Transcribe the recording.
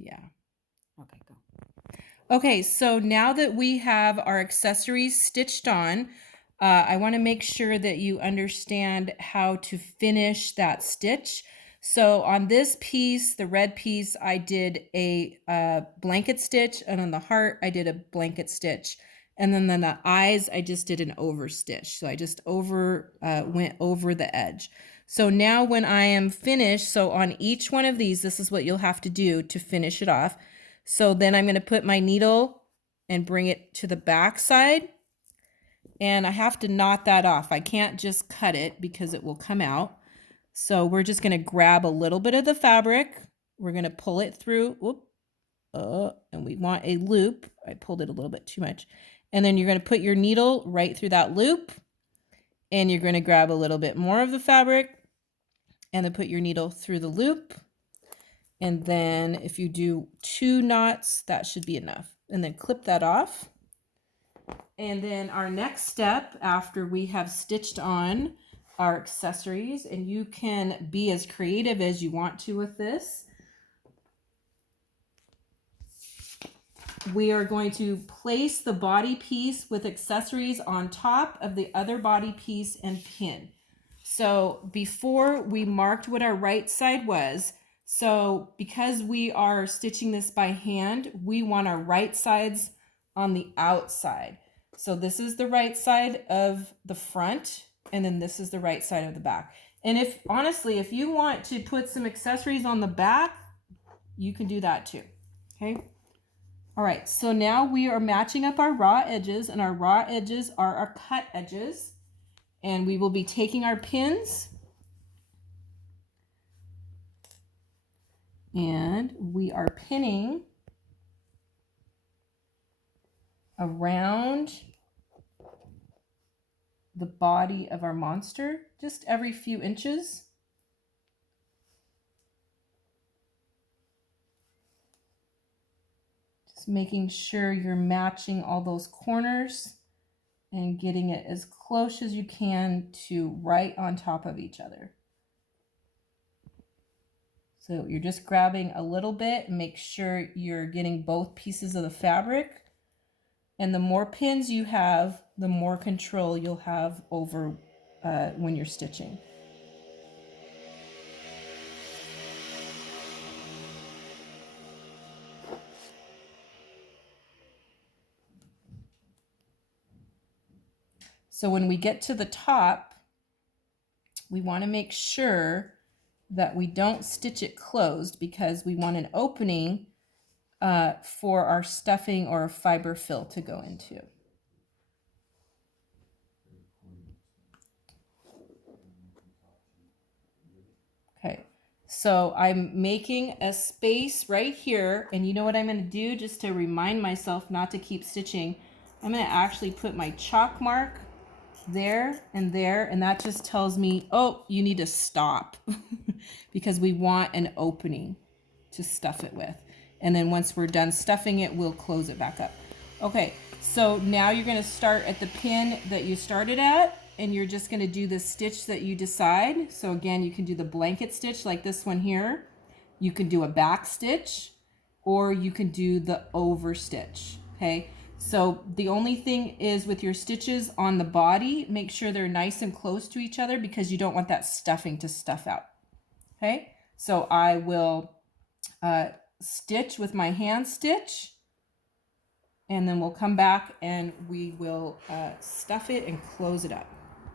Yeah. Okay, go. Okay, so now that we have our accessories stitched on, I want to make sure that you understand how to finish that stitch. So on this piece, the red piece, I did a blanket stitch, and on the heart, I did a blanket stitch. And then on the eyes, I just did an over stitch. So I just went over the edge. So now when I am finished, so on each one of these, this is what you'll have to do to finish it off. So then I'm going to put my needle and bring it to the back side. And I have to knot that off. I can't just cut it because it will come out. So we're just going to grab a little bit of the fabric. We're going to pull it through. Whoop. And we want a loop. I pulled it a little bit too much. And then you're going to put your needle right through that loop. And you're going to grab a little bit more of the fabric and then put your needle through the loop. And then if you do 2 knots, that should be enough. And then clip that off. And then our next step after we have stitched on our accessories, and you can be as creative as you want to with this, we are going to place the body piece with accessories on top of the other body piece and pin. So before we marked what our right side was, so because we are stitching this by hand, we want our right sides on the outside. So this is the right side of the front, and then this is the right side of the back. And if honestly, if you want to put some accessories on the back, you can do that too. Okay. All right, so now we are matching up our raw edges, and our raw edges are our cut edges. And we will be taking our pins and we are pinning around the body of our monster, just every few inches. Just making sure you're matching all those corners and getting it as close as you can to right on top of each other. So you're just grabbing a little bit and make sure you're getting both pieces of the fabric. And the more pins you have, the more control you'll have over when you're stitching. So when we get to the top, we want to make sure that we don't stitch it closed because we want an opening for our stuffing or fiber fill to go into. Okay, so I'm making a space right here, and you know what I'm going to do just to remind myself not to keep stitching? I'm going to actually put my chalk mark there, and that just tells me, oh, you need to stop because we want an opening to stuff it with. And then once we're done stuffing it, we'll close it back up. Okay, so now you're going to start at the pin that you started at, and you're just going to do the stitch that you decide. So again, you can do the blanket stitch like this one here. You can do a back stitch, or you can do the over stitch. Okay, so the only thing is with your stitches on the body, make sure they're nice and close to each other because you don't want that stuffing to stuff out. Okay, so I will stitch with my hand stitch, and then we'll come back and we will stuff it and close it up.